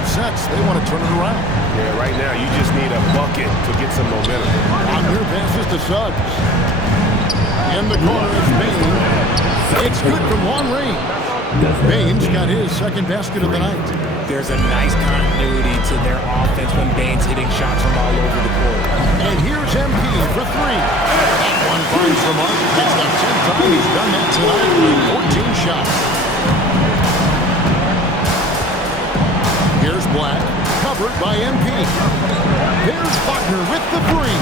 defensive sets. They want to turn it around. Yeah, right now you just need a bucket to get some momentum. Wagner passes to Suggs. In the corner is Bain. It's good from long range. Bain's got his second basket of the night. There's a nice continuity to their offense when Bain's hitting shots from all over the court. And here's MP for three. That one finds the mark. It's the 10th time he's done that tonight with 14 shots. Here's Black, covered by MP. There's Wagner with the three.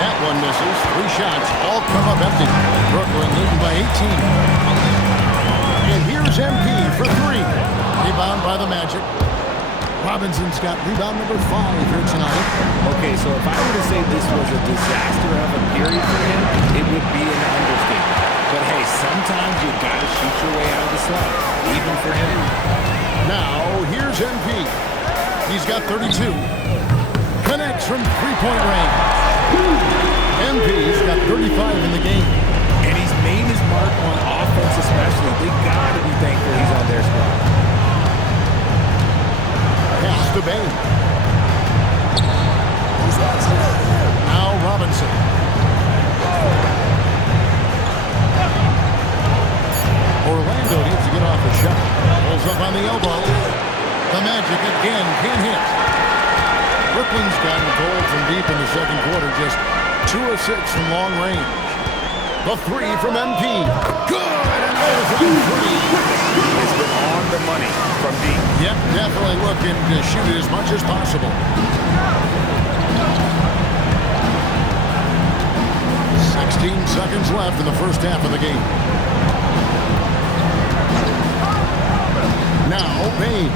That one misses. 3 shots, all come up empty. Brooklyn leading by 18. And here's MP for three. Rebound by the Magic. Robinson's got rebound number 5 here tonight. Okay, so if I were to say this was a disaster of a period for him, it would be an understatement. But hey, sometimes you gotta shoot your way out of the slump, even for him. Now, here's MP. He's got 32. Connects from three-point range. MP's got 35 in the game. And he's made his mark on offense especially. They gotta be thankful he's on their squad. Pass to Bain. Now Robinson. Orlando needs to get off the shot. Pulls up on the elbow. The Magic again can't hit. Brooklyn's gotten cold from deep in the second quarter. Just 2 of 6 from long range. The three from MP. Good! And there's a three. It's been on the money from deep. Yep, definitely looking to shoot it as much as possible. 16 seconds left in the first half of the game. Now, Bain.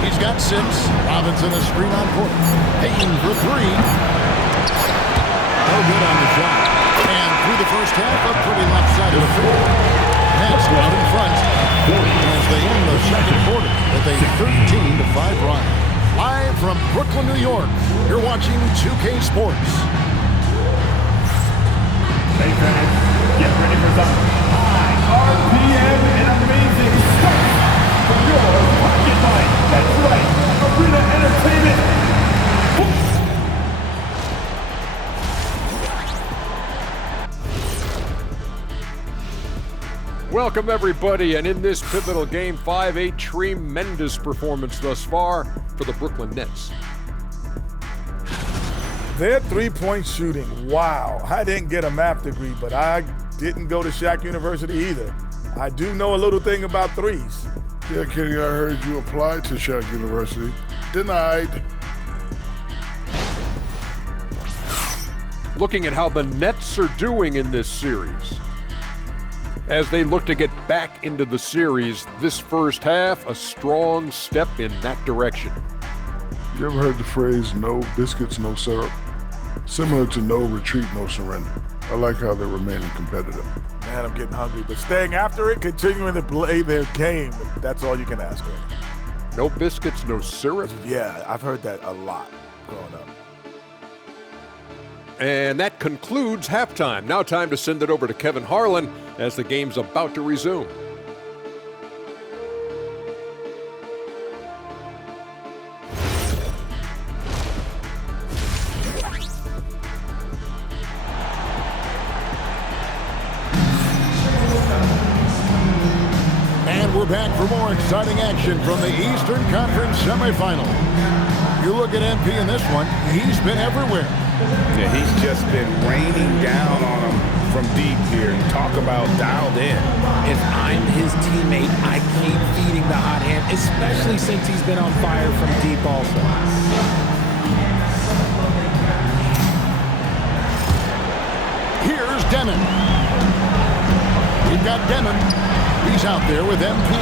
He's got 6. Robinson a screen on court. Bain for three. No good on the shot. And through the first half, a pretty left side of the floor. Nets out in front as they end the second quarter with a 13-5 run. Live from Brooklyn, New York, you're watching 2K Sports. Hey fans, get ready for some high RPM and amazing stuff from your pocket mind. That's right, Arena Entertainment. Welcome everybody, and in this pivotal game 5, a tremendous performance thus far for the Brooklyn Nets. Their three-point shooting, wow. I didn't get a math degree, but I didn't go to Shaq University either. I do know a little thing about threes. Yeah, Kenny, I heard you applied to Shaq University. Denied. Looking at how the Nets are doing in this series. As they look to get back into the series, this first half, a strong step in that direction. You ever heard the phrase, no biscuits, no syrup? Similar to no retreat, no surrender. I like how they're remaining competitive. Man, I'm getting hungry, but staying after it, continuing to play their game, that's all you can ask for. No biscuits, no syrup? Yeah, I've heard that a lot growing up. And that concludes halftime. Now time to send it over to Kevin Harlan as the game's about to resume. And we're back for more exciting action from the Eastern Conference semifinal. You look at MP in this one, he's been everywhere. Yeah, he's just been raining down on him from deep here. Talk about dialed in. If I'm his teammate, I keep feeding the hot hand, especially since he's been on fire from deep also. Here's Demon. We've got Demon. He's out there with MP.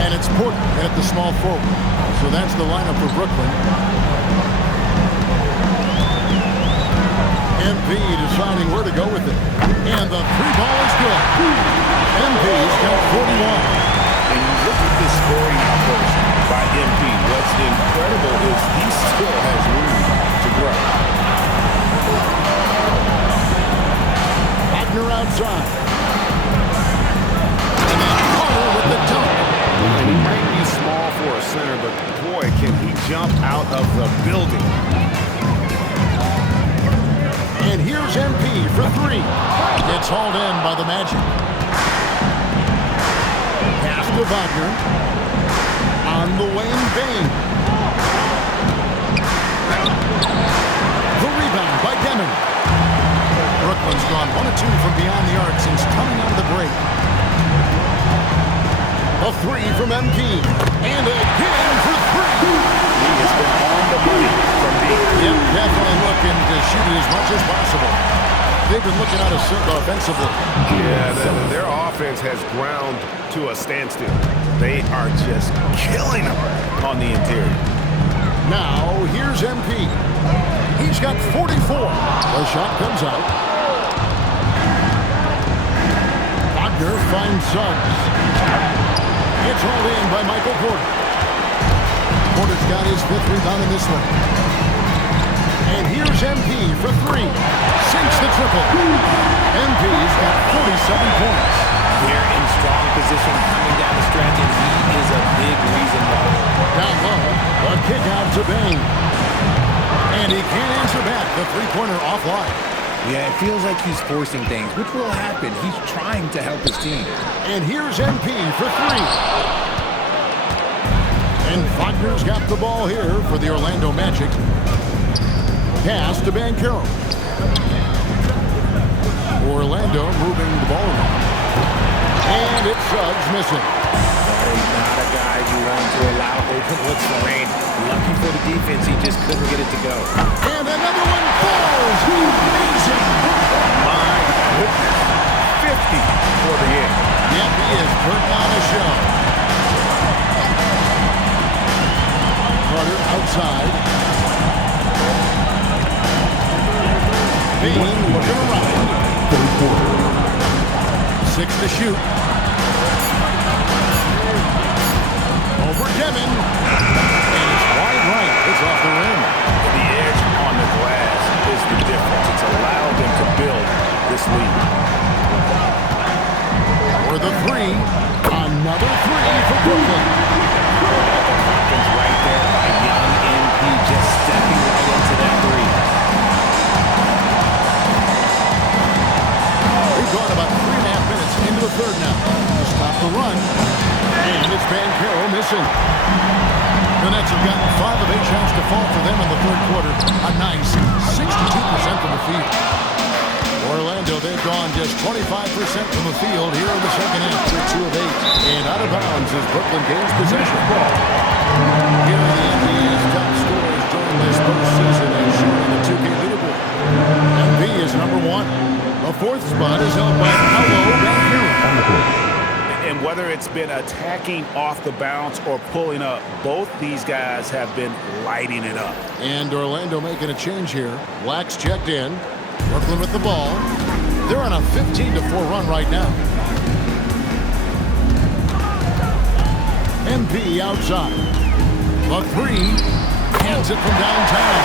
And it's Porter at the small forward. So that's the lineup for Brooklyn. MP deciding where to go with it. And the three ball is good. MP's got 41. And you look at this scoring outburst by MP. What's incredible is he still has room to grow. Wagner outside. And then Carter with the dunk. And he might be small for a center, but boy, can he jump out of the building. And here's MP for three. It's hauled in by the Magic. Pass to Wagner. On the wing, Bane. The rebound by Deming. Brooklyn's gone 1 of 2 from beyond the arc since coming out of the break. A three from MP. And again for three. He has been on the money from deep. Yep, definitely looking to shoot it as much as possible. They've been looking out of sync offensively. Yeah, their offense has ground to a standstill. They are just killing them on the interior. Now, here's MP. He's got 44. The shot comes out. Wagner finds Suggs. It's hauled in by Michael Porter. Porter's got his 5th rebound in this one. And here's MP for three. Sinks the triple. MP's got 47 points. They're in strong position coming down the stretch, and he is a big reason why. Down low, a kick out to Bane. And he can't answer back. The three-pointer offline. Yeah, it feels like he's forcing things, which will happen. He's trying to help his team. And here's MP for three. And Wagner's got the ball here for the Orlando Magic. Pass to Banchero. Orlando moving the ball around. And it's Suggs missing. That is not a guy you want to allow open looks for rain. Lucky for the defense, he just couldn't get it to go. And another one falls. Amazing. My goodness. 50 for the end. Yep, he is putting on a show. Carter outside. Bane looking around. 6 to shoot. Over Deming. And it's wide right. It's off the rim. The edge on the glass is the difference. It's allowed them to build this lead. For the three. Another three for Brooklyn. Confidence right there by young MP, just stepping right into that three. We've gone about 3.5 minutes into the third now. To stop the run. And it's Banchero missing. The Nets have gotten 5 of 8 shots to fall for them in the third quarter. A nice 62% from the field. Orlando, they've gone just 25% from the field here in the second half. They're 2 of 8. And out of bounds as Brooklyn gains possession. Here are the NBA's top scorers during this postseason as shown on the 2K leaderboard. MB is number 1. The 4th spot is held by Paolo Banchero. And whether it's been attacking off the bounce or pulling up, both these guys have been lighting it up. And Orlando making a change here. Black's checked in. Brooklyn with the ball. They're on a 15-4 run right now. MP outside. The three. Hands it from downtown.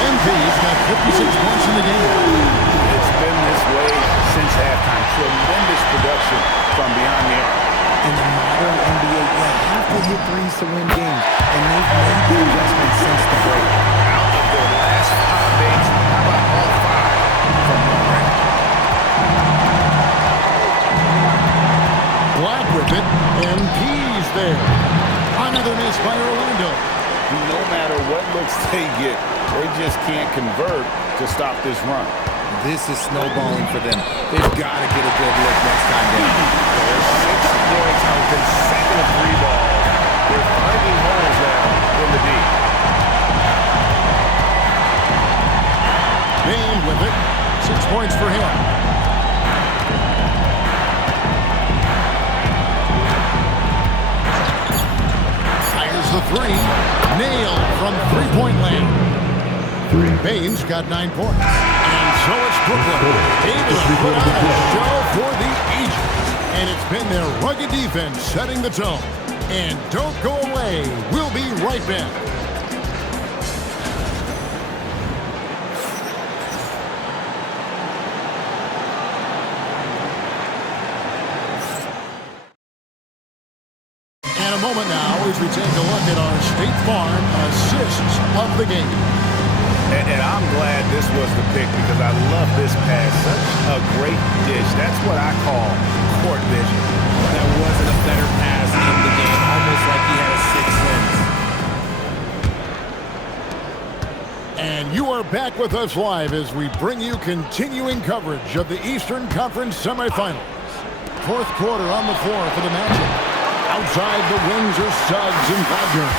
MP's got 56 points in the game. It's been this way since halftime. Tremendous production from beyond the arc. In the modern NBA, you have to hit threes to win games, and they've made the adjustments since the break. Out of their last 5 days, how about all 5 from one range? Black with it. MP's there. Another miss by Orlando. No matter what looks they get, they just can't convert to stop this run. This is snowballing for them. They've got to get a good look next time down. There's 6 points on consecutive 3 balls. They're finding holes now in the deep. Bane with it. 6 points for him. Fires the three. Nailed from three-point land. Bane's got 9 points. And so it's Brooklyn. Able to put on a show for the ages. And it's been their rugged defense setting the tone. And don't go away. We'll be right back. And a moment now as we take a look at our State Farm assists of the game. And I'm glad this was the pick because I love this pass. Such a great dish. That's what I call court vision. That wasn't a better pass in the game, almost like he had a sixth sense. And you are back with us live as we bring you continuing coverage of the Eastern Conference semifinals. Fourth quarter on the floor for the Magic. Outside the wings are Suggs and Wagner.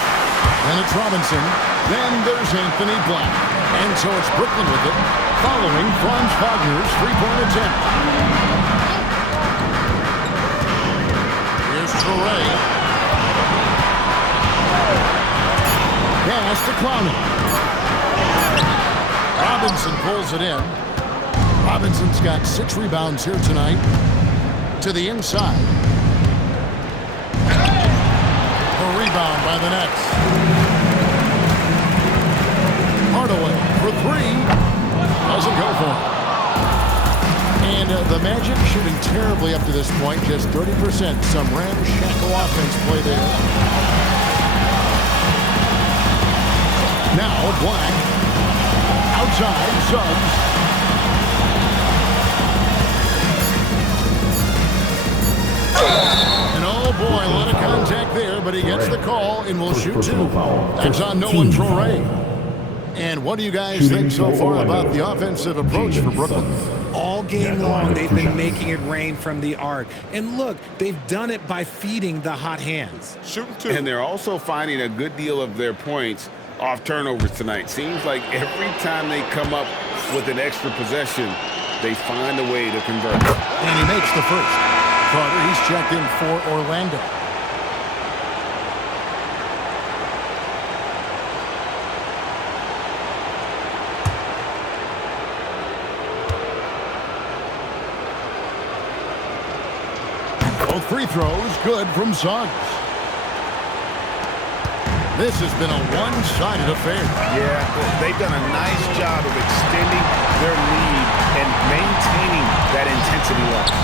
Then it's Robinson. Then there's Anthony Black. And so it's Brooklyn with it, following Franz Wagner's three-point attempt. Here's Toure. Pass to Clowney. Robinson pulls it in. Robinson's got 6 rebounds here tonight. To the inside. A rebound by the Nets. Hardaway for 3. Doesn't go for it. And the Magic shooting terribly up to this point. Just 30%. Some ramshackle offense play there. Now Black. Outside, Suggs. And oh boy, a lot of contact there, but he gets the call and will shoot 2. That's on Nolan Toure. And what do you guys think so far about the offensive approach for Brooklyn? All game long, they've been making it rain from the arc. And look, they've done it by feeding the hot hands. Shooting 2. And they're also finding a good deal of their points off turnovers tonight. Seems like every time they come up with an extra possession, they find a way to convert. And he makes the first. Carter, he's checked in for Orlando. Both free throws good from Suggs. This has been a one-sided affair. Yeah, they've done a nice job of extending their lead and maintaining that intensity level.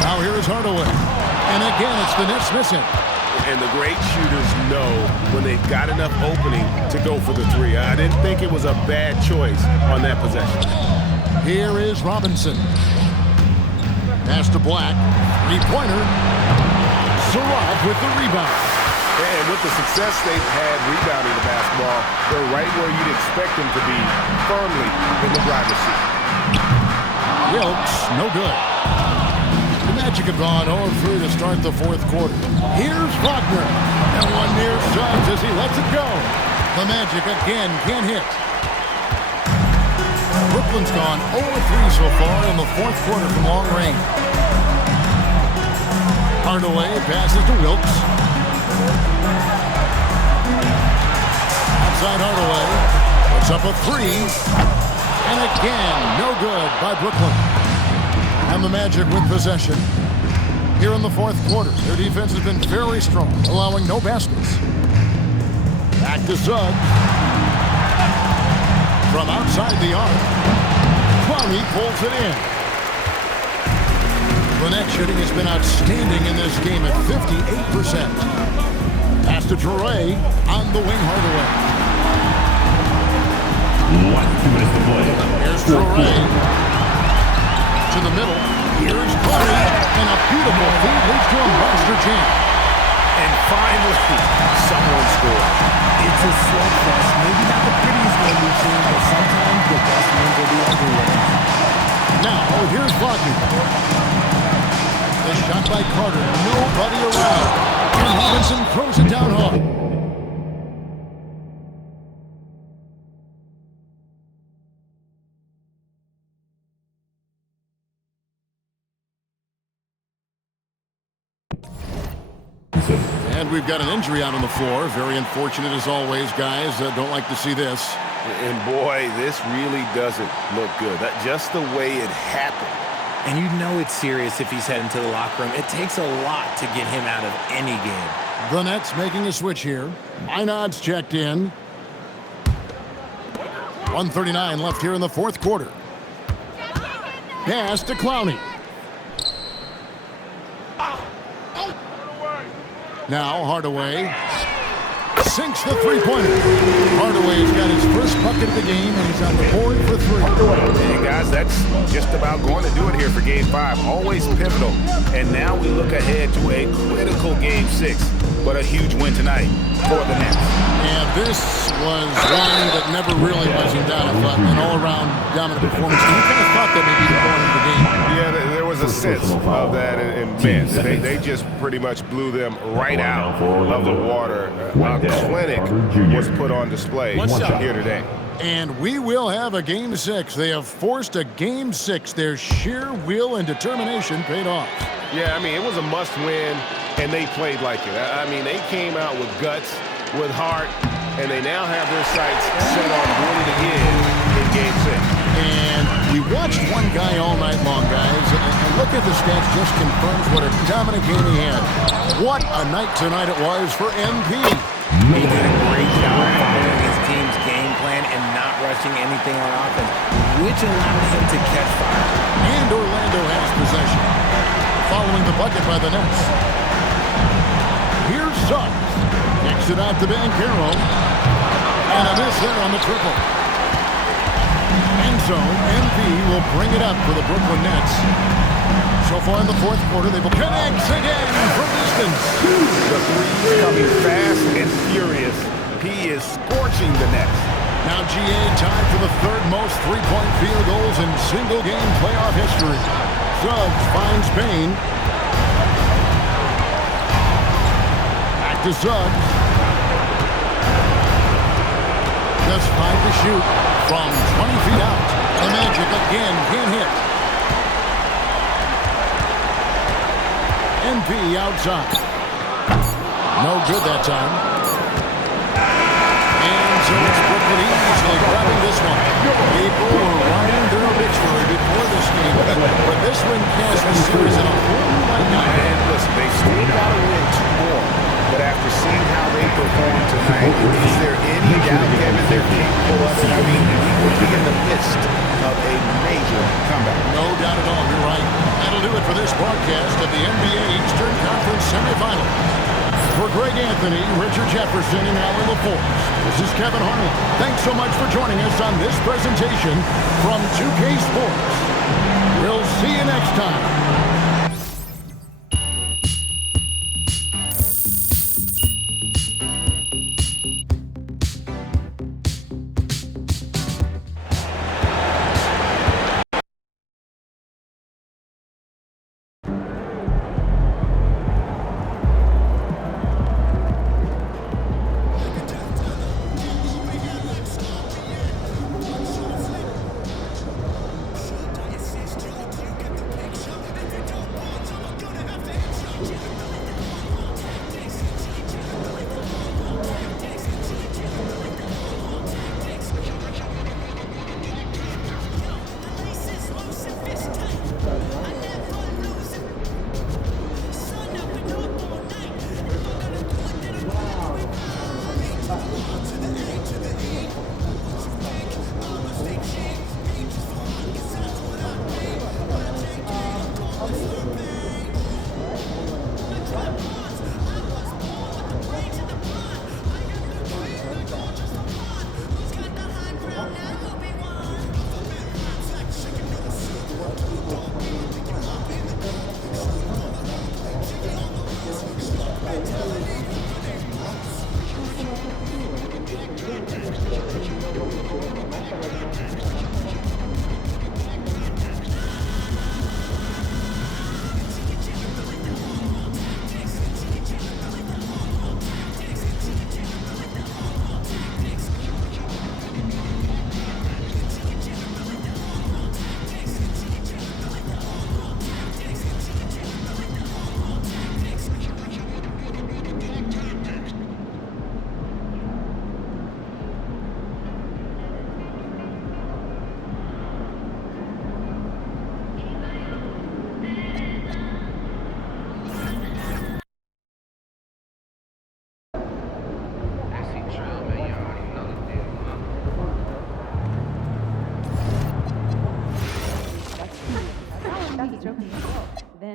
Now here is Hardaway. And again, it's the Nets missing. And the great shooters know when they've got enough opening to go for the 3. I didn't think it was a bad choice on that possession. Here is Robinson. Pass to Black. Three-pointer. Surratt with the rebound. And with the success they've had rebounding the basketball, they're right where you'd expect them to be, firmly in the driver's seat. Wilkes, no good. The Magic have gone 0-3 to start the fourth quarter. Here's Wagner. And one near Suggs as he lets it go. The Magic again can't hit. Brooklyn's gone 0-3 so far in the fourth quarter from long range. Hardaway passes to Wilkes. Outside Hardaway. Puts up a 3. And again, no good by Brooklyn. And the Magic with possession. Here in the fourth quarter, their defense has been very strong, allowing no baskets. Back to Suggs. From outside the arc. Clowney pulls it in. The net shooting has been outstanding in this game at 58%. Pass to Toure on the wing Hardaway. Here's Toure. To the middle. Here's Curry. And a beautiful feed leads to a monster jam. And finally, someone scored. It's a slugfest. Maybe not the prettiest game we've seen, but sometimes the best ones are the ugly ones. Now, here's Wagner. The shot by Carter. Nobody around. And Robinson throws it down hard. And we've got an injury out on the floor. Very unfortunate as always, guys. Don't like to see this. And boy, this really doesn't look good. Just the way it happened. And you know it's serious if he's heading to the locker room. It takes a lot to get him out of any game. The Nets making a switch here. Minod's checked in. 1:39 left here in the fourth quarter. Pass to Clowney. Now Hardaway sinks the three-pointer. Hardaway's got his first bucket of the game, and he's on the board for three. Hey, guys, that's just about going to do it here for Game 5. Always pivotal. And now we look ahead to a critical Game 6. But a huge win tonight for the Nets. And this was one that never really was in doubt. But an all-around dominant performance. And you kind of thought that maybe the point of the game. Yeah, there was a sense of that. And man, they just pretty much blew them right out of the water. A clinic was put on display here today. And we will have a Game 6. They have forced a Game 6. Their sheer will and determination paid off. Yeah, I mean, it was a must-win, and they played like it. I mean, they came out with guts, with heart, and they now have their sights set on winning again in Game 6. And we watched one guy all night long, guys, and look at the stats, just confirms what a dominant game he had. What a night tonight it was for MP. He did a great job following his team's game plan and not rushing anything on offense, which allowed him to catch fire. And Orlando has possession. Following the bucket by the Nets. Here's Suggs. Kicks it out to Banchero. And a miss there on the triple. And so MP will bring it up for the Brooklyn Nets. So far in the fourth quarter, they will connect again from distance. The three is coming fast and furious. He is scorching the Nets. Now GA tied for the third most three-point field goals in single-game playoff history. Suggs finds Payne. Back to Suggs. Just 5 to shoot from 20 feet out. The Magic again can't hit. MP outside. No good that time. And so it's Brooklyn easily grabbing this one. People were riding their obituary before this game, but this one casts the series in a whole new light now. And listen, they still got to win 2 more. But after seeing how they performed tonight, is there any doubt, Kevin, they're capable of it? I mean, we would be in the midst of a major comeback. No doubt at all, you're right. That'll do it for this broadcast of the NBA Eastern Conference Semifinals. For Greg Anthony, Richard Jefferson, and Alan LaForce, this is Kevin Harlan. Thanks so much for joining us on this presentation from 2K Sports. We'll see you next time.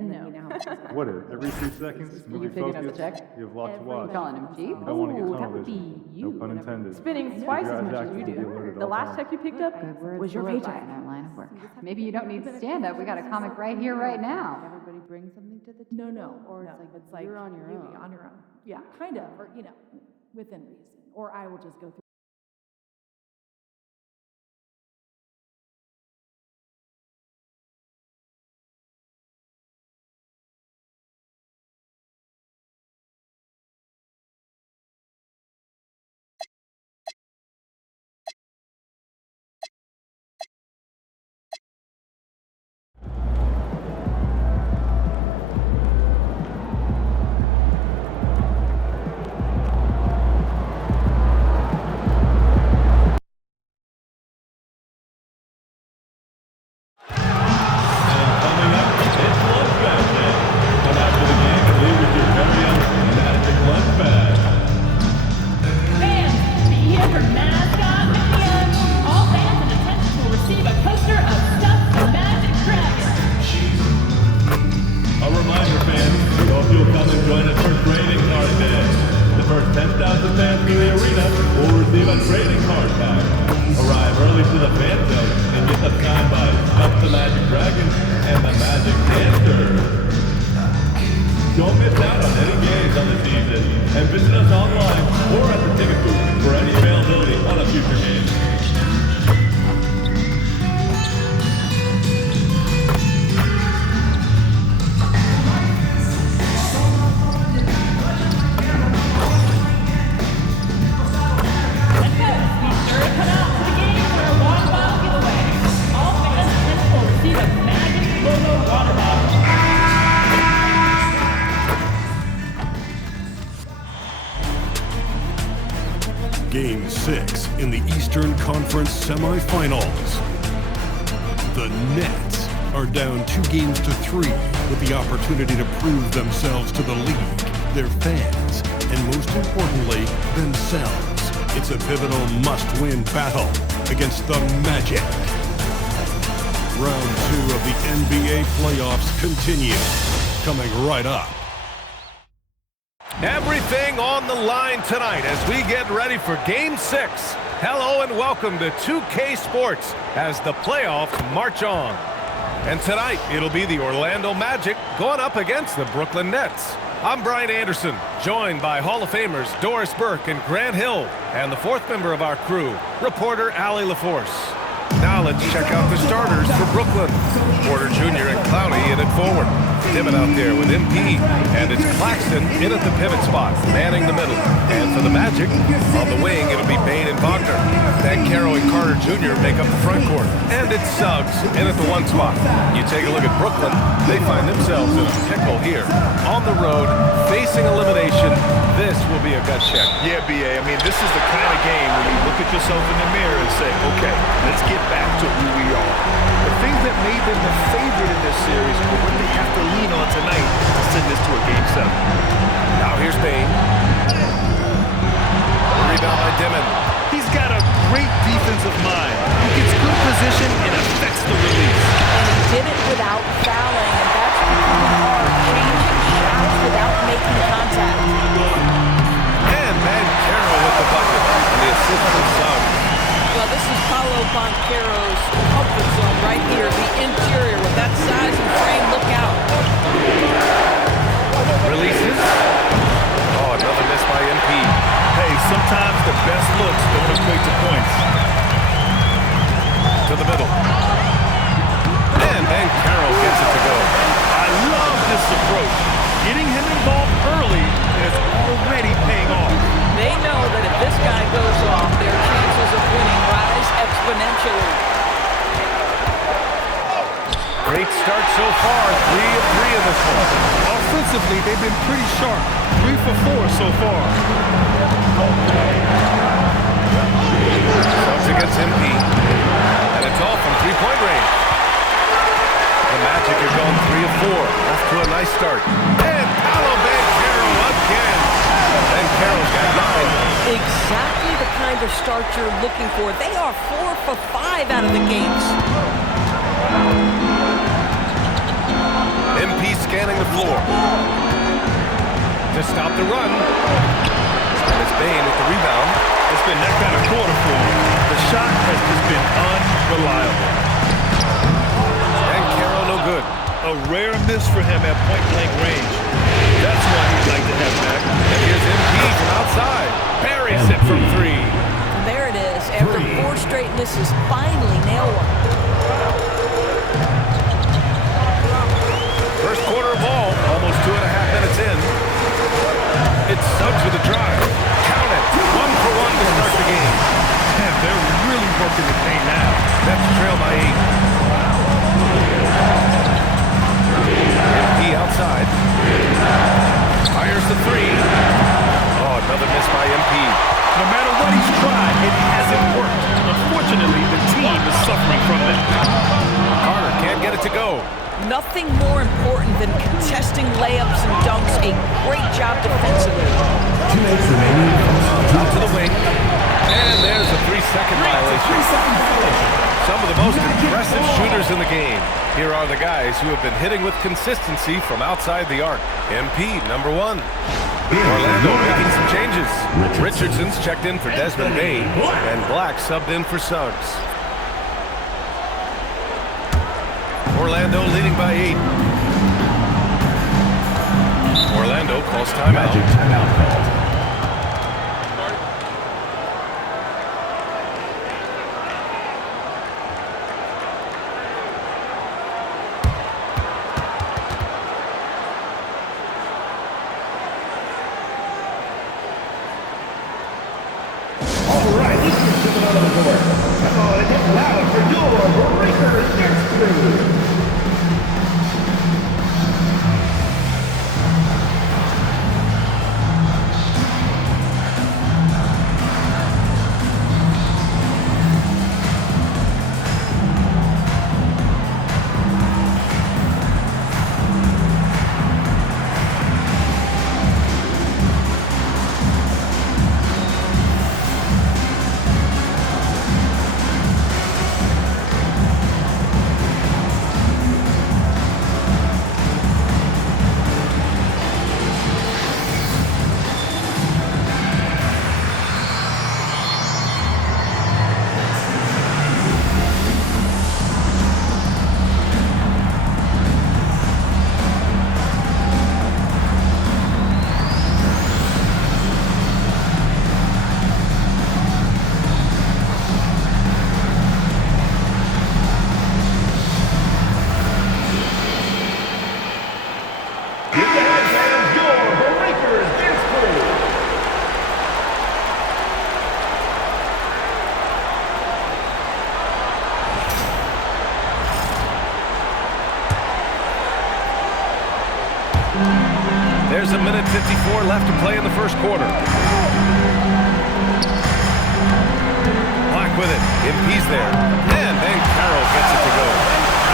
and then we now have to What is every 2 seconds? Movie picking up the focus. check? You have lots to watch. Calling him cheap? You don't want to get Ooh, that tunnel would vision. be No you pun whenever- intended. Spinning twice Your as much eyes as you active, you'll be do. alert at The all last times. check you picked up Good words was your to live by paycheck. in our line of work. Maybe you don't need stand-up. We got a comic right here, right now. Everybody bring something to the No, table? no, Or no, it's like you're on your you own. on your own. Yeah, kind of, or, within reason. Or I will just go through. Coming up, it's Lunch Bag Day. Come after the game and leave with your very own Magic Lunch Bag. Fans, be here for Mascot Weekend. All fans in attendance will receive a coaster of stuffed Magic Dragon. A reminder, fans, we hope you'll come and join us for Trading Card Day. The first 10,000 fans in the arena will receive a trading card pack. Arrive early to the fan zone and get the signed by Stuff the Magic Dragon and the Magic Dancer. Don't miss out on any games on the season and visit us online or at the ticket booth for any availability on a future game. And folks, be sure to come out to the game for a water bottle giveaway. All fans in attendance will receive a Magic Logo water bottle. Game 6 in the Eastern Conference semifinals. The Nets are down 2 games to 3 with the opportunity to prove themselves to the league, their fans, and most importantly, themselves. It's a pivotal must-win battle against the Magic. Round 2 of the NBA playoffs continue, coming right up. Everything on the line tonight as we get ready for Game 6. Hello and welcome to 2K Sports as the playoffs march on. And tonight, it'll be the Orlando Magic going up against the Brooklyn Nets. I'm Brian Anderson, joined by Hall of Famers Doris Burke and Grant Hill, and the fourth member of our crew, reporter Allie LaForce. Now let's check out the starters for Brooklyn. Porter Jr. and Clowney in at forward. Dimmitt out there with MP. And it's Claxton in at the pivot spot, manning the middle. And for the Magic, on the wing, it'll be Bain and Wagner. Then Caro and Carter Jr. make up the front court. And it's Suggs in at the 1 spot. You take a look at Brooklyn, they find themselves in a pickle here. On the road, facing elimination, this will be a gut check. Yeah, B.A., I mean, this is the kind of game where you look at yourself in the mirror and say, okay, let's get back to who we are. The things that made them the favorite in this series are what they have to lean on tonight to send this to a Game 7. Now here's Bain. Rebound by Dimmitt. He's got a great defensive mind. He gets good position and affects the release. And he did it without fouling, and that's becoming hard. Changing shots without making contact. And Banchero with the bucket. And the assist from Suggs. Well, this is Paolo Banchero's comfort zone right here. The interior with that size and frame. Look out. Releases. Oh, another miss by MP. Hey, sometimes the best looks don't equate to points. To the middle. And Banchero gets it to go. I love this approach. Getting him involved early is already paying off. They know that if this guy goes off, their chances of winning rise exponentially. Great start so far. 3 of 3 in this one. Offensively, they've been pretty sharp. 3 for 4 so far. Suggs against MP. And it's all from 3-point range. The Magic have gone 3 of 4. Off to a nice start. And Paolo Banchero again. Banchero's got 9. Exactly the kind of start you're looking for. They are 4 for 5 out of the gates. MP scanning the floor. To stop the run. It's Bane with the rebound. It's been that kind of quarter for him. The shot has just been unreliable. And Carroll no good. A rare miss for him at point-blank range. That's one he'd like to have back. And here's MP from outside. Buries it from 3. And there it is. After 4 straight misses, finally nail one. First quarter ball, almost 2.5 minutes in. It's Suggs with a drive. Count it. 1 for 1 to start the game. Man, they're really working the paint now. That's trail by 8. MP outside. Fires the 3. Oh, another miss by MP. No matter what he's tried, it hasn't worked. Unfortunately, the team is suffering from that. Carter can't get it to go. Nothing more important than contesting layups and dunks. A great job defensively. Out to the wing. And there's a 3-second violation. Some of the most impressive shooters in the game. Here are the guys who have been hitting with consistency from outside the arc. MP, number 1. Orlando making some changes. Richardson's checked in for Desmond Bane, and Black subbed in for Suggs. Orlando leading by 8. Orlando calls timeout. Magic timeout called. All right, let's get to another court. Come on and get loud for your Breakers next crew. There's a minute 54 left to play in the first quarter. Black with it. MP's there. And then Carroll gets it to go.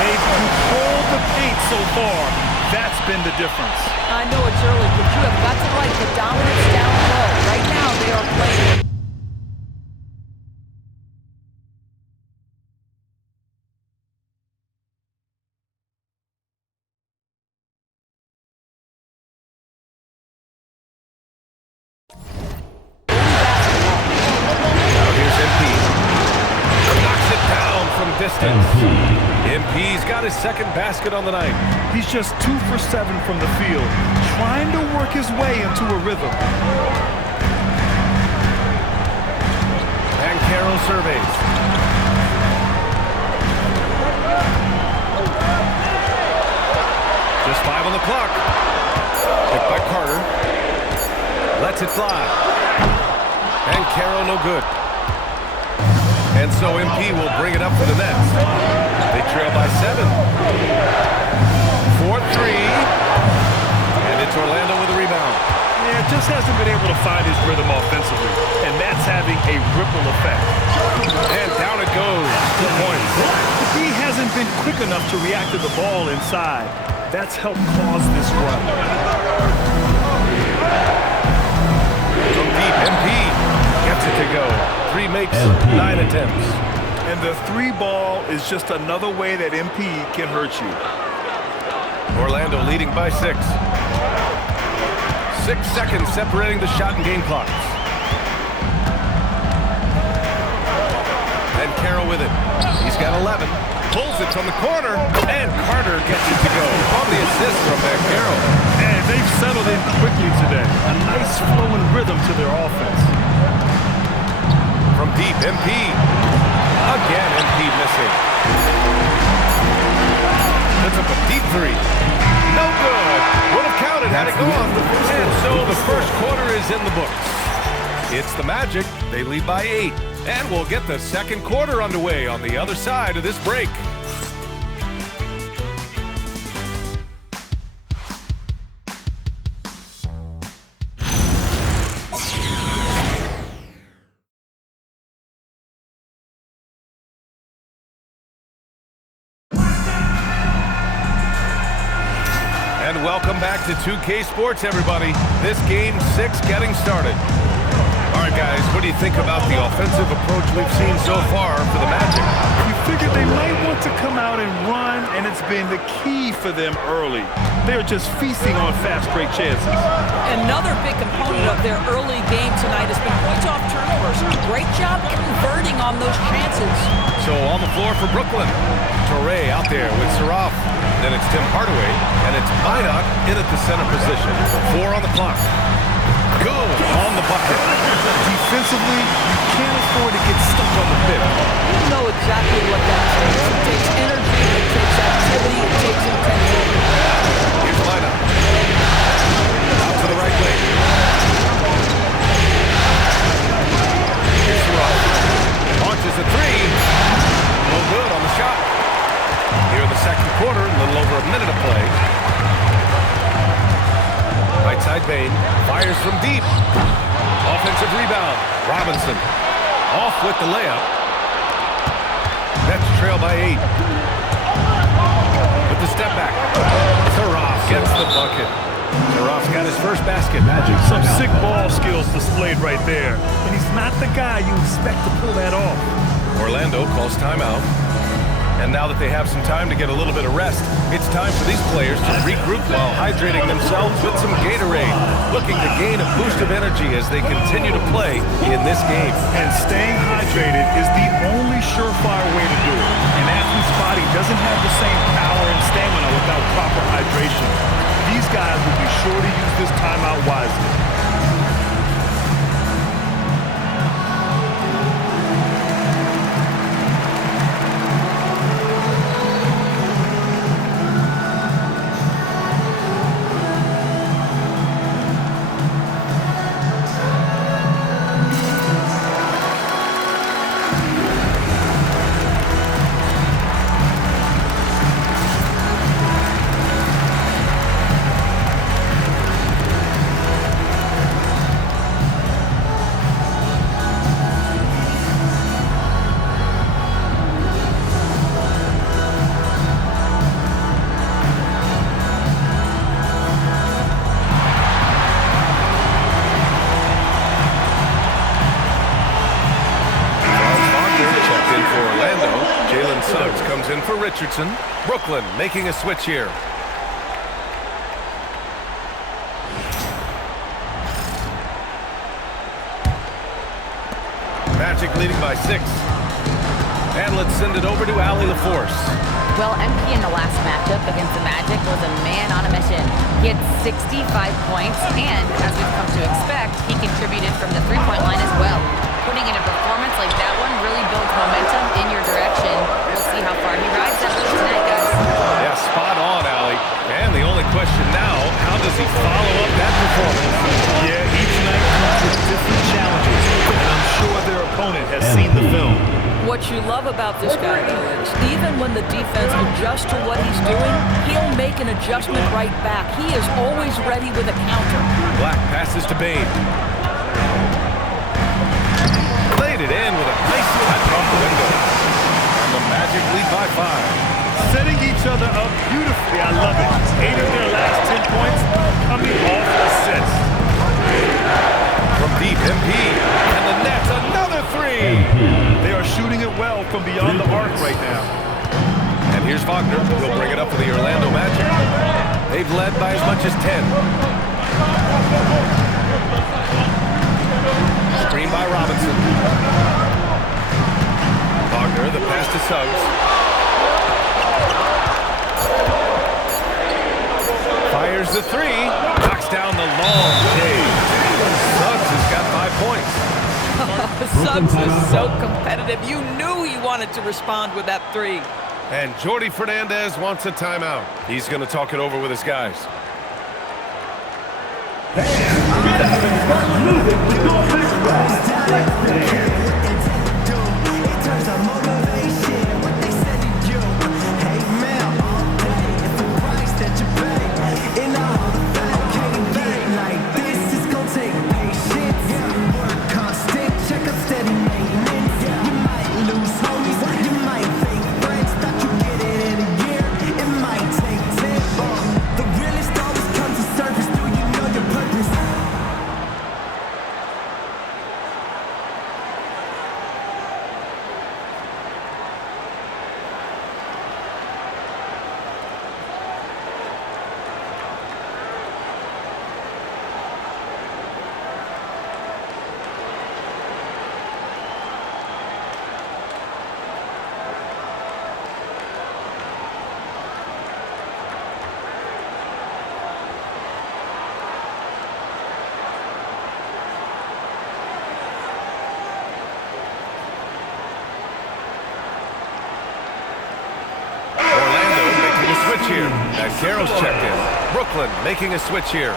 They've controlled the paint so far. That's been the difference. I know it's early, but you have got to like the dominance down low. Right now, they are playing. MP's got his second basket on the night. He's just 2 for 7 from the field, trying to work his way into a rhythm. And Carroll surveys. Just 5 on the clock. Picked by Carter. Lets it fly. And Carroll no good. And so MP will bring it up for the Nets. They trail by 7. 4-3. And it's Orlando with a rebound. Yeah, just hasn't been able to find his rhythm offensively. And that's having a ripple effect. And down it goes. 2 points. He hasn't been quick enough to react to the ball inside. That's helped cause this run. From deep, MP gets it to go. 3 makes, 9 attempts. And the 3 ball is just another way that MP can hurt you. Orlando leading by 6. 6 seconds separating the shot and game clocks. And Carroll with it. He's got 11. Pulls it from the corner, and Carter gets it to go. On the assist from Carroll. And they've settled in quickly today. A nice flowing rhythm to their offense. From deep, MP. Again, MP missing. Puts up a deep 3. No good. Would have counted had it gone. And so the first quarter is in the books. It's the Magic. They lead by 8. And we'll get the second quarter underway on the other side of this break. And welcome back to 2K Sports, everybody. This game 6 getting started. All right, guys, what do you think about the offensive approach we've seen so far for the Magic? You figured they might want to come out and run, and it's been the key for them early. They're just feasting on fast break chances. Another big component of their early game tonight has been points off turnovers. Great job converting on those chances. So on the floor for Brooklyn. Torrey out there with Saraf. Then it's Tim Hardaway, and it's Minot in at the center position. 4 on the clock. Good on the bucket. Defensively, you can't afford to get stuck on the pick. You know exactly what that takes. It takes energy, it takes activity, it takes intensity. Here's Minot. Out to the right wing. Here's Saraf. Launches a 3. No good on the shot. Here in the second quarter, a little over a minute of play. Right side Bane, fires from deep. Offensive rebound, Robinson. Off with the layup. Nets trail by 8. With the step back. Saraf gets the bucket. Saraf's got his first basket. Magic. Some sick ball skills displayed right there. And he's not the guy you expect to pull that off. Orlando calls timeout. And now that they have some time to get a little bit of rest, it's time for these players to regroup while hydrating themselves with some Gatorade, looking to gain a boost of energy as they continue to play in this game. And staying hydrated is the only surefire way to do it. An athlete's body doesn't have the same power and stamina without proper hydration. These guys will be sure to use this timeout wisely. In for Richardson. Brooklyn making a switch here. Magic leading by 6. And let's send it over to Allie LaForce. Well, MP in the last matchup against the Magic was a man on a mission. He had 65 points, and as we've come to expect, he contributed from the three-point line as well. Putting in a performance like that one really builds momentum in your direction. We'll see how far he rides that boat tonight, guys. Yeah, spot on, Allie. And the only question now, how does he follow up that performance? Yeah, each night comes with different challenges, and I'm sure their opponent has seen the film. What you love about this guy is, even when the defense adjusts to what he's doing, he'll make an adjustment right back. He is always ready with a counter. Black passes to Bane. Played it in with a nice cut from the window. And the Magic lead by 5. Setting each other up beautifully. I love it. 8 of their last 10 points coming off assists. From deep, MP. And the Nets, another 3. They are shooting it well from beyond the arc right now. And Here's Wagner. He'll bring it up for the Orlando Magic. They've led by as much as 10. Screen by Robinson. Wagner, the pass to Suggs. Fires the three. Knocks down the long shade. Suggs has got 5 points. Suggs is so competitive. You knew he wanted to respond with that three. And Jordi Fernandez wants a timeout. He's going to talk it over with his guys. Here. And Carroll's checked in. Brooklyn making a switch here.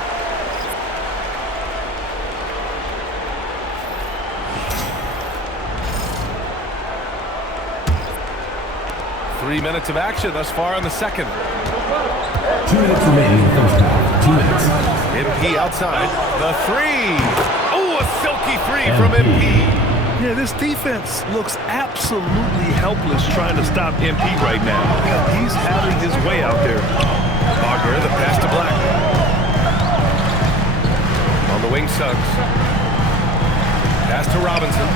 Three minutes of action thus far in the second. 2 minutes remaining in the first half. 2 minutes. MP outside. The three. Oh, a silky three from MP. Yeah, this defense looks absolutely helpless trying to stop MP right now. He's having his way out there. Wagner, the pass to Black. On the wing, Suggs. Pass to Robinson.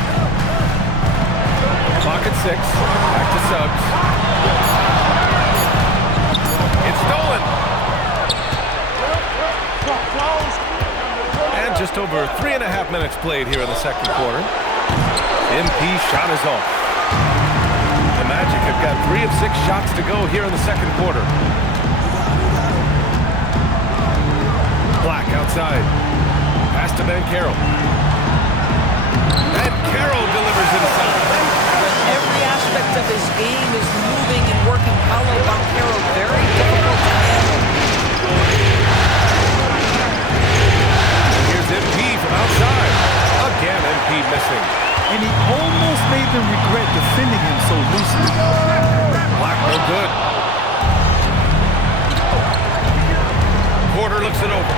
Clock at 6. Back to Suggs. It's stolen. And just over 3.5 minutes played here in the second quarter. MP shot is off. The Magic have got 3 of 6 shots to go here in the second quarter. Black outside. Pass to Banchero. And Carroll delivers inside. Every aspect of his game is moving and working Paolo Banchero very difficult to handle. Here's MP from outside. Again, MP missing. And he almost made them regret defending him so loosely. Black no good. Porter looks it over.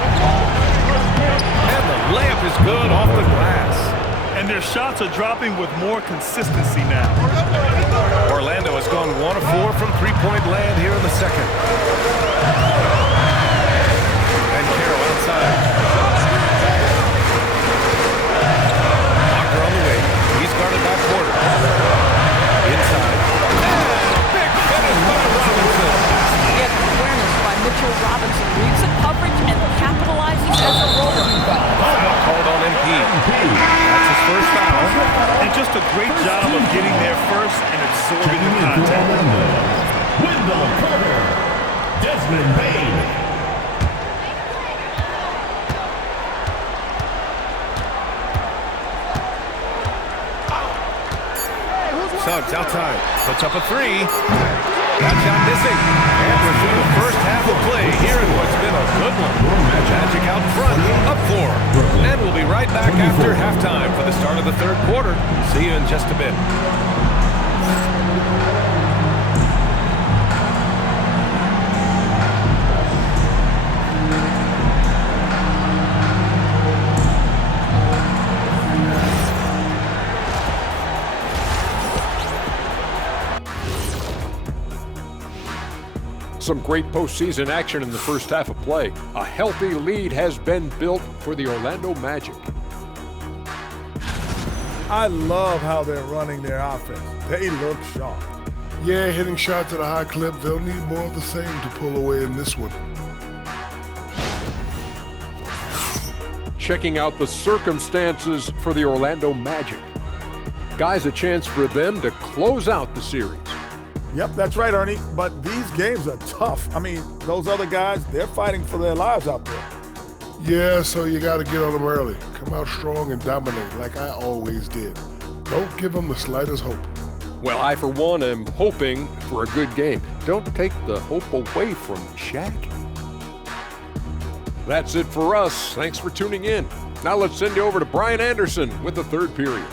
And the layup is good off the glass. And their shots are dropping with more consistency now. Orlando has gone 1 of 4 from three-point land here in the second. And Carroll outside. Walker on the wing. He's guarded by Porter. Inside. Big finish by Robinson. Get awareness by Mitchell Robinson. Reads the coverage and capitalizes as a roller. Foul called on MP. That's his first foul. And just a great job of getting there first and absorbing the contact. Wendell Carter. Desmond Bain. Suggs outside. Puts up a three. That shot missing. And we're through the first half of play here in what's been a good one. Magic out front, up 4. And we'll be right back after halftime for the start of the third quarter. See you in just a bit. Some great postseason action in the first half of play. A healthy lead has been built for the Orlando Magic. I love how they're running their offense. They look sharp. Yeah, hitting shots at a high clip. They'll need more of the same to pull away in this one. Checking out the circumstances for the Orlando Magic. Guys, a chance for them to close out the series. Yep, that's right, Ernie. But these games are tough. I mean, those other guys, they're fighting for their lives out there. Yeah, so you got to get on them early. Come out strong and dominate like I always did. Don't give them the slightest hope. Well, I, for one, am hoping for a good game. Don't take the hope away from Shaq. That's it for us. Thanks for tuning in. Now let's send you over to Brian Anderson with the third period.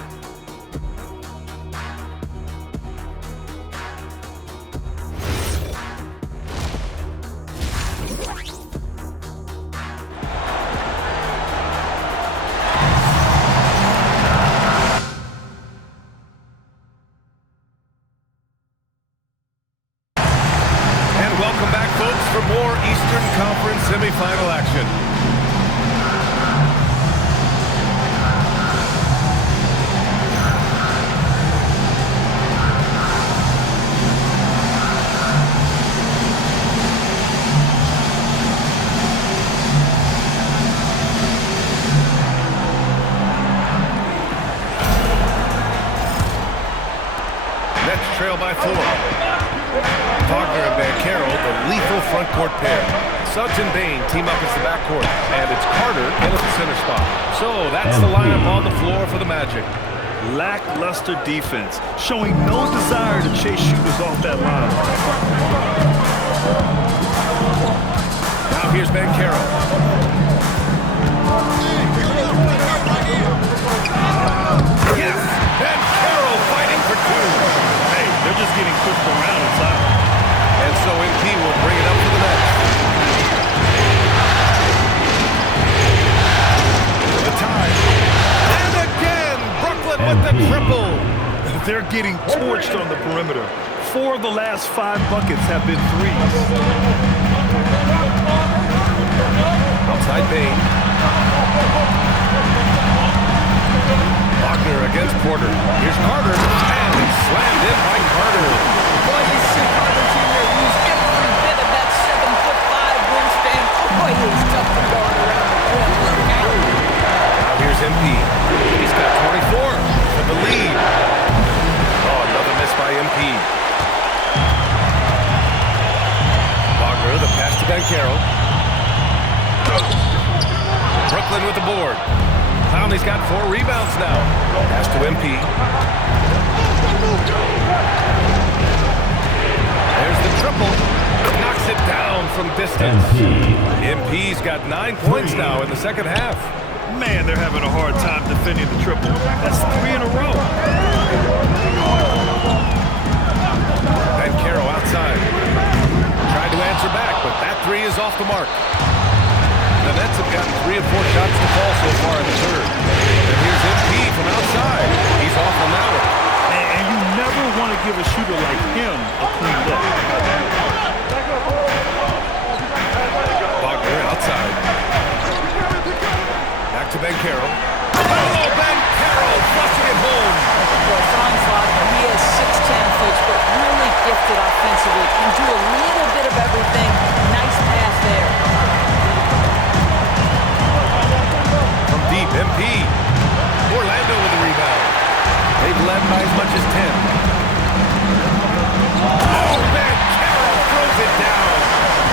Welcome back, folks, for more Eastern Conference semifinal action. Nets trail by 4. Wagner and Banchero, the lethal front court pair. Suggs and Bane team up as the backcourt, and it's Carter in at the center spot. So that's the lineup on the floor for the Magic. Lackluster defense, showing no desire to chase shooters off that line. Now here's Banchero. Yes! Banchero fighting for 2. Hey, they're just getting pushed around inside. And so MP will bring it up to the net. The tie. And again, Brooklyn with the triple. They're getting torched on the perimeter. 4 of the last 5 buckets have been threes. Outside Bane. Wagner against Porter. Here's Carter. And slammed in by Carter. Boy, you see Carter Jr. use every bit of that 7'5" wingspan. Boy, he's tough to guard around the rim. Look out. Now here's MP. He's got 24 for the lead. Oh, another miss by MP. Wagner, the pass to Banchero. Brooklyn with the board. Conley's got 4 rebounds now. Pass to MP. There's the triple. Knocks it down from distance. MP's got 9 points now in the second half. Man, they're having a hard time defending the triple. That's 3 in a row. Banchero outside. Tried to answer back, but that 3 is off the mark. The Nets have gotten 3 of 4 shots to fall so far in the third. And here's MP from outside. He's off on that one. And you never want to give a shooter like him a clean look. Wagner outside. Back to Banchero. Oh, Banchero flushing it home. Well, Franz Wagner, he is 6'10", folks, but really gifted offensively. Can do a little bit of everything. Nice pass there. From deep, MP. Orlando with the rebound. They've led by as much as 10. Oh, Banchero throws it down.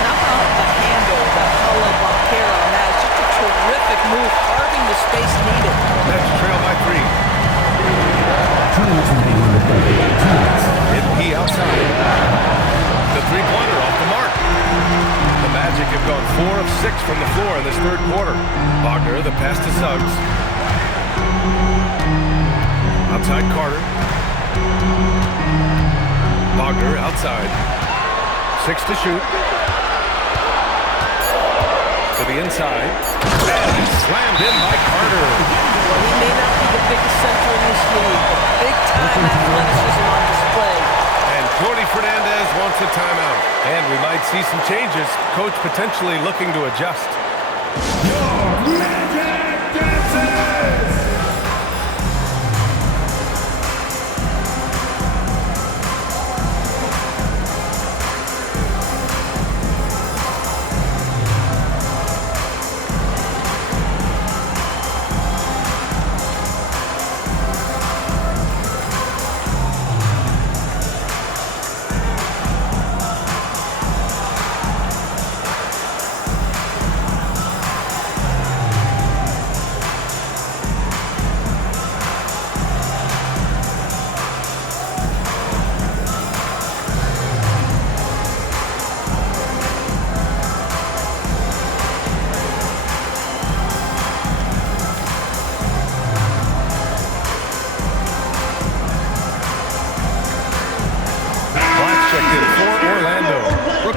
How about the handle that Paulo Banchero has? Just a terrific move, carving the space needed. Nets trail by 3. MP outside. The three-pointer off the mark. The Magic have gone 4 of 6 from the floor in this third quarter. Wagner, the pass to Suggs. Outside Carter. Wagner outside. 6 to shoot. To the inside. And slammed in by Carter. Well, he may not be the biggest center in this league, but big-time athleticism on display. And Cody Fernandez wants a timeout. And we might see some changes. Coach potentially looking to adjust.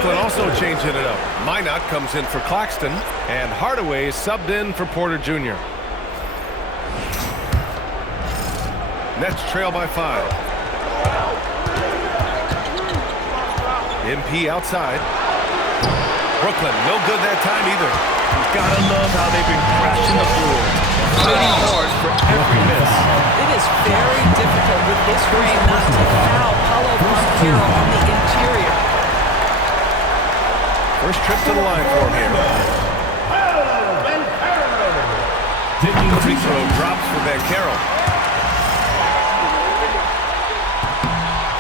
Brooklyn also changing it up. Minot comes in for Claxton, and Hardaway is subbed in for Porter Jr. Nets trail by 5. MP outside. Brooklyn, no good that time either. Gotta love how they've been crashing the board, fighting hard for every miss. It is very difficult with this frame not to foul Paolo Banchero on the interior. First trip to the line for him here. The free throw drops for Banchero.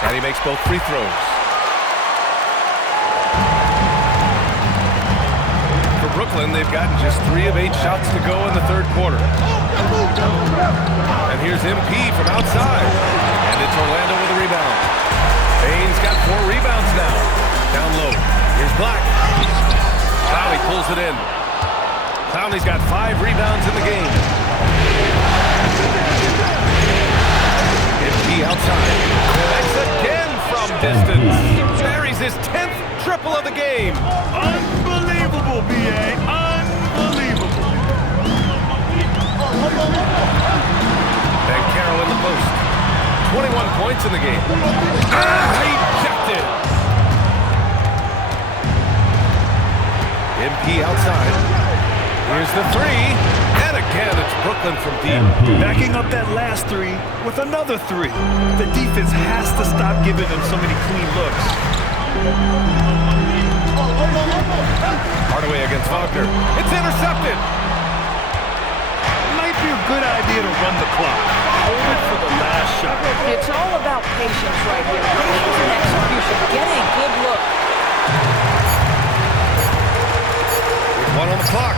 And he makes both free throws. For Brooklyn, they've gotten just 3 of 8 shots to go in the third quarter. And here's MP from outside. And it's Orlando with a rebound. Bane's got 4 rebounds now. Down low. Here's Black. Clowney pulls it in. Clowney's got 5 rebounds in the game. MP outside. Connects again from distance. Buries his 10th triple of the game. Unbelievable, B.A. Unbelievable. Banchero in the post. 21 points in the game. Rejected. MP outside. Here's the 3. And again, it's Brooklyn from deep. Backing up that last 3 with another 3. The defense has to stop giving them so many clean looks. Hardaway against Wagner. It's intercepted. Might be a good idea to run the clock. Hold it for the last shot. It's all about patience right here. Patience and execution. Get a good look. With 1 on the clock.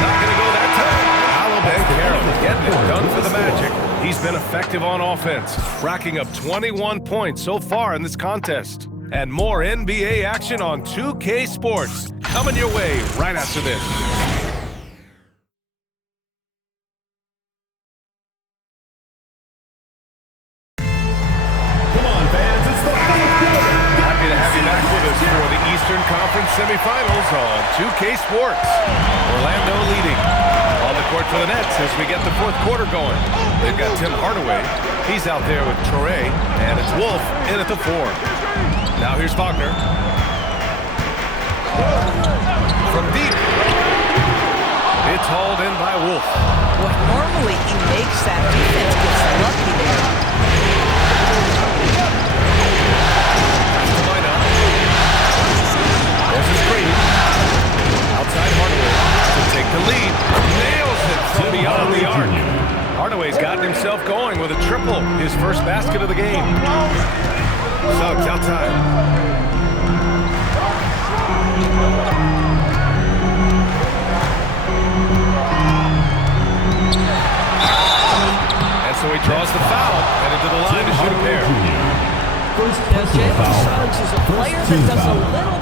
Not going to go that time. Paolo Banchero getting it done for the Magic. He's been effective on offense, racking up 21 points so far in this contest. And more NBA action on 2K Sports coming your way right after this. Come on, fans, it's the fourth quarter. Happy to have you back with us for the Eastern Conference semifinals on 2K Sports. Orlando leading on the court for the Nets as we get the fourth quarter going. They've got Tim Hardaway. He's out there with Toure, and it's Wolf in at the 4. Now here's Wagner. From deep. It's hauled in by Wolf. What normally he makes that defense gets lucky there. There's a screen. Outside Hardaway to take the lead. Nails it from beyond the arc. Hardaway's gotten himself going with a triple. His first basket of the game. Suggs outside. And so he draws the foul, headed to the line to shoot a pair. Now, Jalen Suggs is a player that does a little...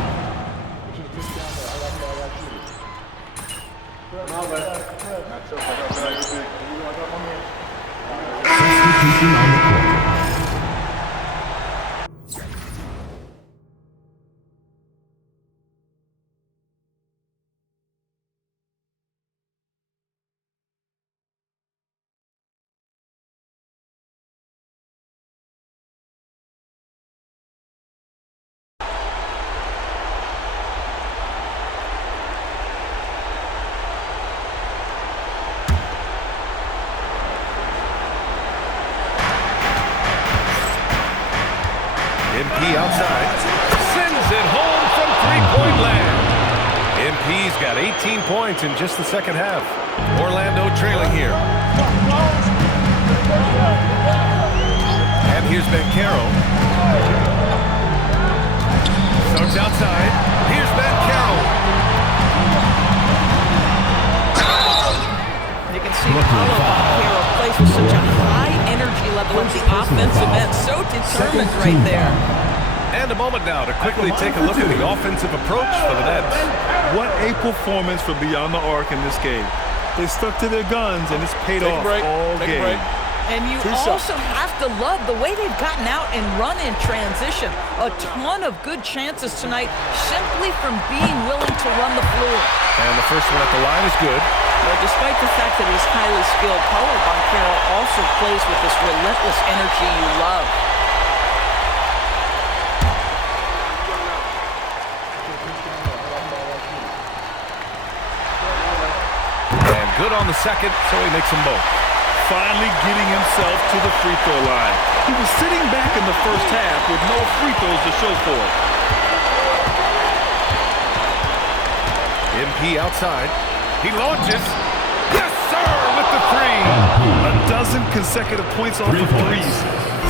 Substitution on the court. MP outside, sends it home from three-point land. MP's got 18 points in just the second half. Orlando trailing here. And here's Banchero. Suggs outside. Here's Banchero. You can see Paolo Banchero plays with such a high energy level at the offensive end. So determined right there. And a moment now to quickly take a look at the offensive approach for the Nets. What a performance from beyond the arc in this game. They stuck to their guns, and it's paid off all game. And you also have to love the way they've gotten out and run in transition. A ton of good chances tonight simply from being willing to run the floor. And the first one at the line is good. But despite the fact that he's highly skilled, Paulo Banchero also plays with this relentless energy you love. And good on the second, so he makes them both. Finally getting himself to the free throw line. He was sitting back in the first half with no free throws to show for it. MP outside. He launches. Yes, sir, with the three. A dozen consecutive points off of threes.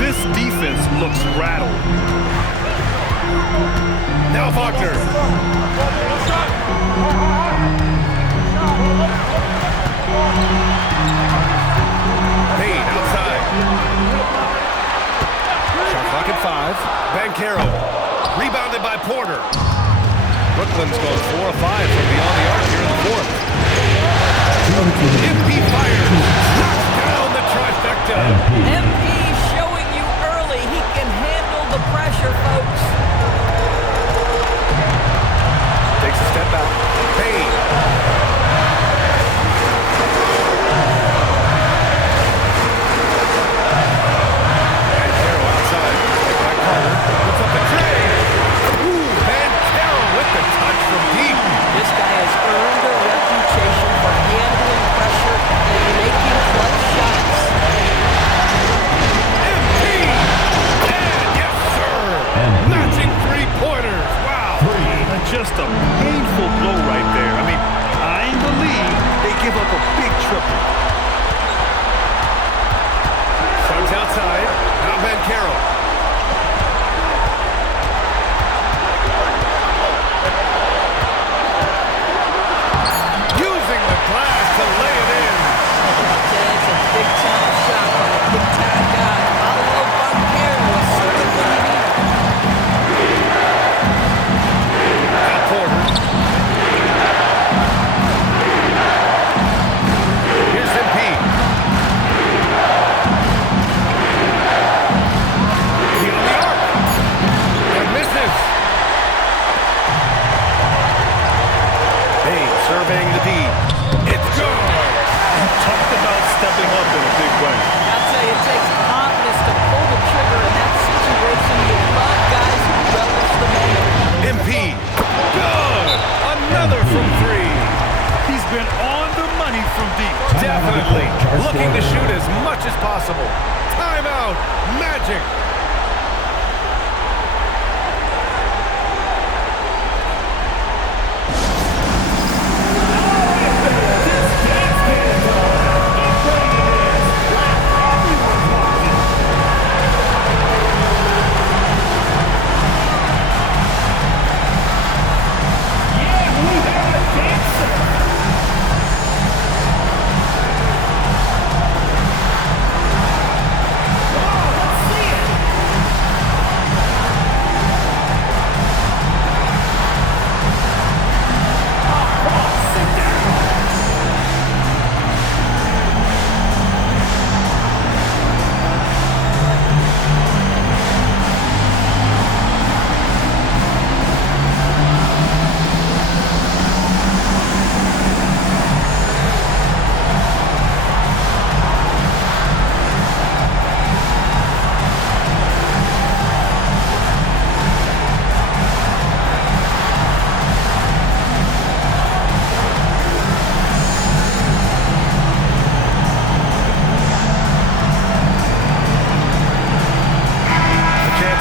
This defense looks rattled. Now Wagner. Payne outside. Shot clock at 5. Banchero. Rebounded by Porter. Brooklyn's gone 4 of 5 from beyond the arc here in the fourth. MP fires. Knocks down the trifecta. MP showing you early he can handle the pressure, folks. Takes a step back. Payne. Banchero outside. By Carter. Puts up the tray. Ooh, Banchero with the touch from deep. This guy has earned a reputation for handling pressure and making clutch shots. MP! And yes, sir! Matching three-pointers. Wow! Just a painful blow right there. I mean, I ain't believe they give up a big triple. Suggs outside. Now Banchero. Using the glass to lay it in. It's a big-time shot on a big-time guy. Paulo Banchero is certainly Now Porter. Here's MP. Beyond the arc. And misses. Payne surveying the D. It's good. Talked about stepping up in a big way. I'll tell you, it takes confidence to pull the trigger in that situation. You love guys who relish the moment. MP. Good. Another from 3. He's been on the money from deep. Definitely. Looking to shoot as much as possible. Timeout. Magic.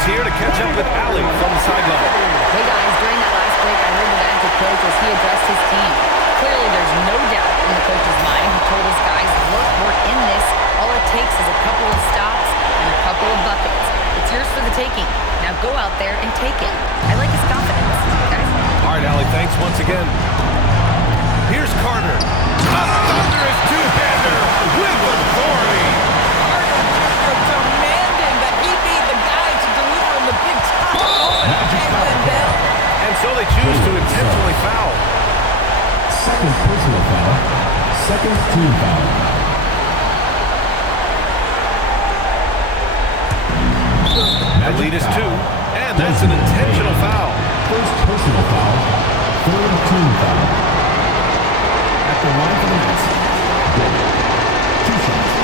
Here to catch up with Allie from the sideline. Hey guys, during that last break, I heard the Magic coach as he addressed his team. Clearly, there's no doubt in the coach's mind. He told his guys, look, we're in this. All it takes is a couple of stops and a couple of buckets. It's yours for the taking. Now go out there and take it. I like his confidence, guys. All right, Allie, thanks once again. Here's Carter. A thunderous two-hander with authority. Carter demanding that he be the guy to deliver in the big time moment. And so they choose to intentionally foul. Second personal foul. Second team foul. The lead is 2, and that's an intentional foul. First personal foul, third team foul. At the line for the Nets. 2 shots.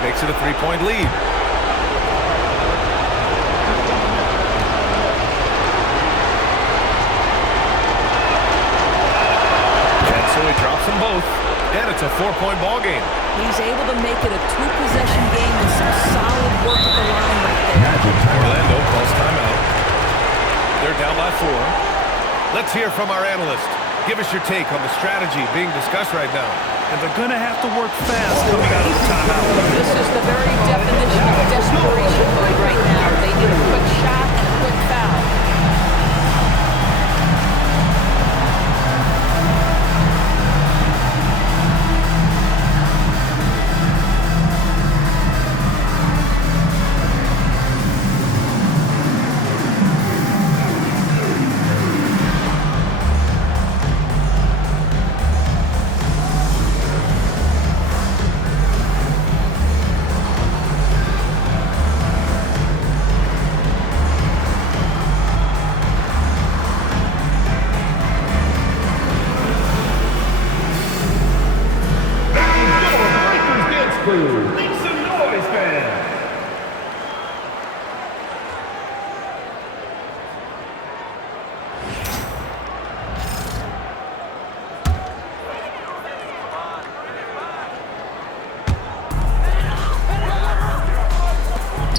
Makes it a 3-point lead. And so he drops them both, and it's a 4-point ball game. He's able to make it a 2-possession game with some solid work at the line right there. Orlando calls timeout. They're down by 4. Let's hear from our analyst. Give us your take on the strategy being discussed right now. And they're going to have to work fast coming out of the timeout. This is the very definition of desperation mode right now. They need a quick shot and a quick foul.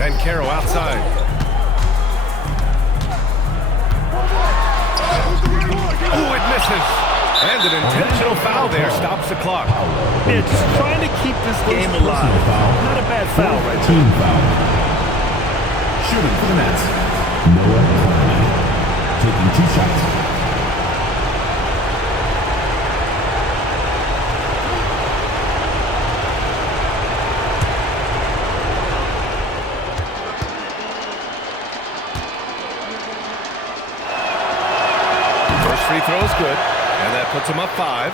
Banchero outside. Oh, it misses. And an intentional foul there stops the clock. Yeah, just trying to keep this game alive. Not a bad foul right there. Team foul. Shooting for the Nets. Noah Conley. Taking 2 shots. Free throw is good, and that puts him up 5.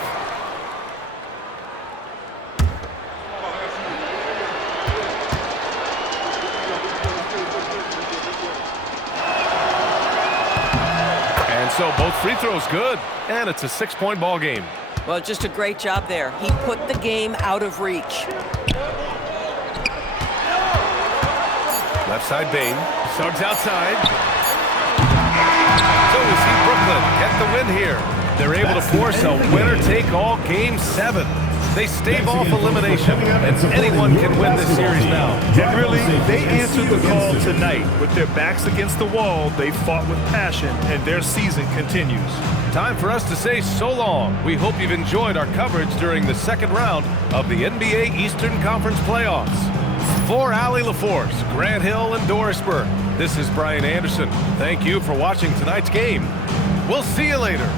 And so both free throws good, and it's a 6-point ball game. Well, just a great job there. He put the game out of reach. Left side Bane, Suggs outside. So we see Brooklyn get the win here. They're able to force a winner-take-all Game 7. They stave off elimination, and anyone can win this series now. And really, they answered the call tonight. With their backs against the wall, they fought with passion, and their season continues. Time for us to say so long. We hope you've enjoyed our coverage during the second round of the NBA Eastern Conference playoffs. For Allie LaForce, Grant Hill, and Dorisburg, this is Brian Anderson. Thank you for watching tonight's game. We'll see you later.